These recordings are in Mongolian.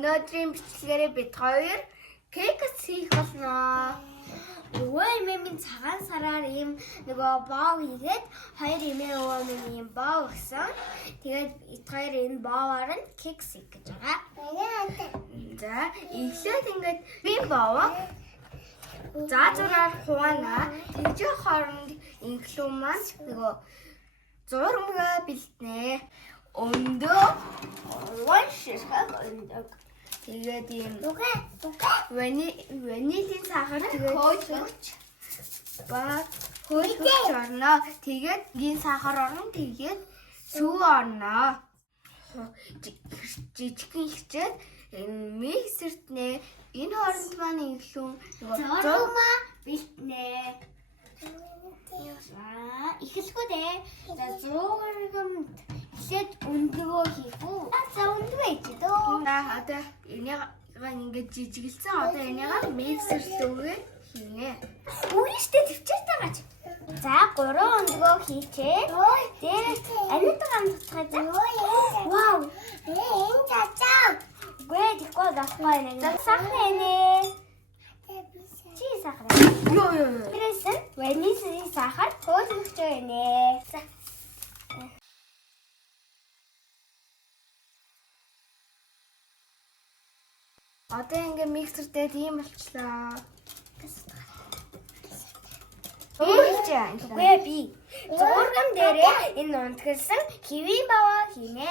Өнөөдрийн бичлэгээрээ бид хоёр кекс хийх болно. Өвөө эмээний цагаан сараар ийм нөгөө боо хийгээд хоёр эмээ өвөө минь ийм боо өгсөн. Тэгээд бид хоёр энэ боовоор нь кекс хийх гэж байгаа. За, эхлээд ингээд би боовоо заазураар хуваана. Тэгжээ хооронд инглүү маань нөгөө зурмгаа бэлтнэ. Өндөө шишхаг өндөг. Тэгээд ийм ванилийн сахар тэгээд хөөж орно. Тэгээд ийм сахар орно. Тэгээд сүү орно. Жижигхэн ихчээд энэ миксерт нэ энэ хооронд маань инглүү зурмаа бэлтнэ. Ихэлгүй дээ. За 100 грамм эхлээд өндгөө хийх үү? За өндгөө хийх дөө. Одоо энийг ингээд жижигэлсэн. Одоо энийг миксерт өгөө хийнэ. Үгүй штэ төвчээр таагач. За 3 өндгөө хийчээ. Дээрээс амьд гамцхаж. Вау. Энэ чачаа. Гээ дихгүй дахгүй нэ. Сахар нэ. Чи сахар. Йоо. Тэрээс ваниль сахар хөөлгөж байна. За. Одоо ингээ миксертэй тийм болчлоо. Үгүй би 100 грамм дээрээ энэ унтгалсан киви баваа хийнэ.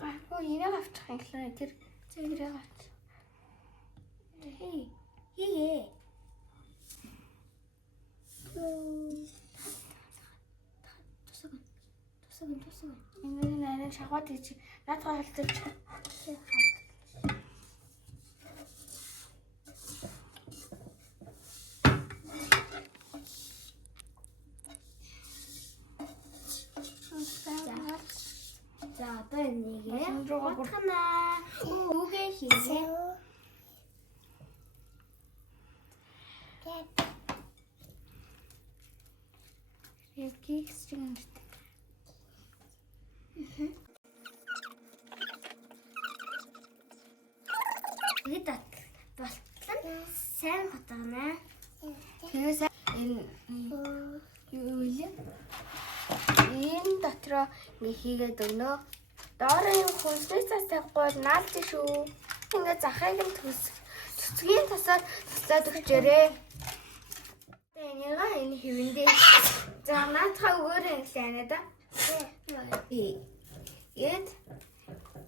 Гайгүй ирээ авчих юм хэлээ. Тэр зэрэг авч. Хий. Тусаг. Энэ нэрэн шахаад гэж наадгаа хэлдэг. За одоо энийгээ бодхонаа. Үгээ хийлээ. Кекс чинь тэгээд болтлон сайн хатгана. Тэгээс энэ юу вэ? Энэ дотроо ингээ хийгээд өгнө. Доороо юм хүнсээс тавихгүй наалж шүү. Ингээ захыг нь цэцгийн тасаар туслаад өгчээрээ. Тэгээ энэ хэвэндээ. За наадхаа өгөөрэй инглээ да. Эд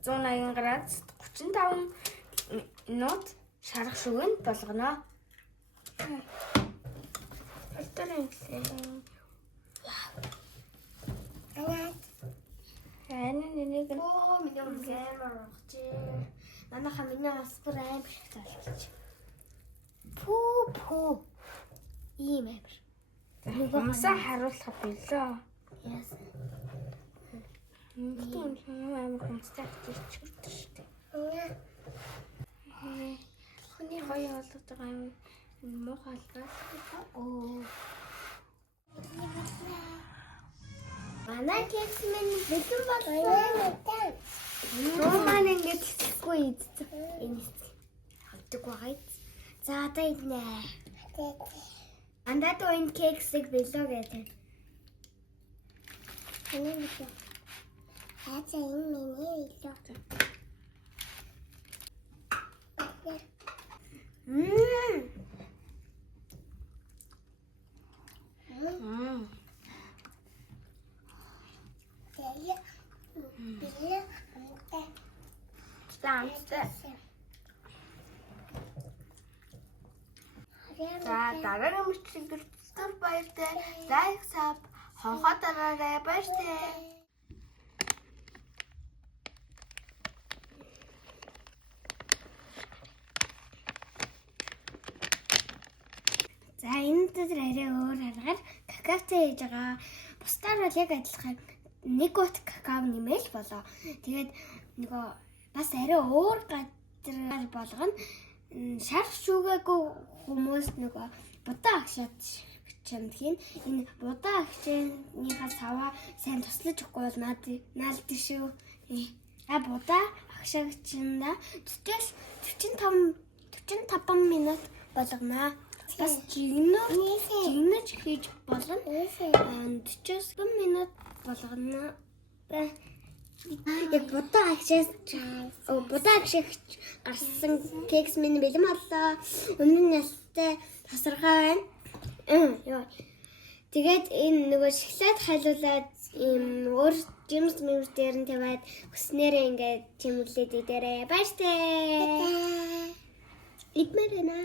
180 градус 35 минут шарах шүгэнд болгоно. Өтөрийн нэг миний амар урагч. Манайха миний аспар амар их талж. Пүү. Ийм амар. Хүмүүсээ харуулах билээ. Яс. Амар хүмүүстэй чирчүүрдэг шүү дээ. Хүний гоё болгож байгаа юм. Муухай алгаас. Манай кекс минь бэлэн болсон. Роман ингэж хэсгүй ийдсэн. Энэ хавдаг байгаа. За одоо иднэ. Андад энэ кексийг бэлөө гэдэг. Энэ бэлөө. Хааца энэ миний бэлөө. За дараагийн бичлэгтэр баяртай. Лайк, саб, хонхоо дараарай баяртай. За энэ дээр арай өөр аргаар какаотой хийж байгаа. Бусдаар бол яг адилхан нэг гут какао нэмэл болоо. Тэгээд нөгөө бас арай өөр газар болгоно. Шарх шүүгээгүй хүмүүс нөгөө будаа агшаад чамд хийн. Энэ будаа агшийнхаа саваа сайн туслаж өгөхгүй бол наалдсан шүү. Будаа агшигчнда 45 минут болгоно. Бас жигнэж хийж болно. 45 минут болгоно. Яг будаа агшигч гарсан кекс минь бэлэн боллоо. Өмнө нь ястай тасархай байна. Тэгээд энэ нөгөө шоколад хайлуулаад өөр жимс мэмс дээр нь тавиад хүснээрээ ингээд чимэглээд идээрэй. Баяртай. Идмээрэнэ.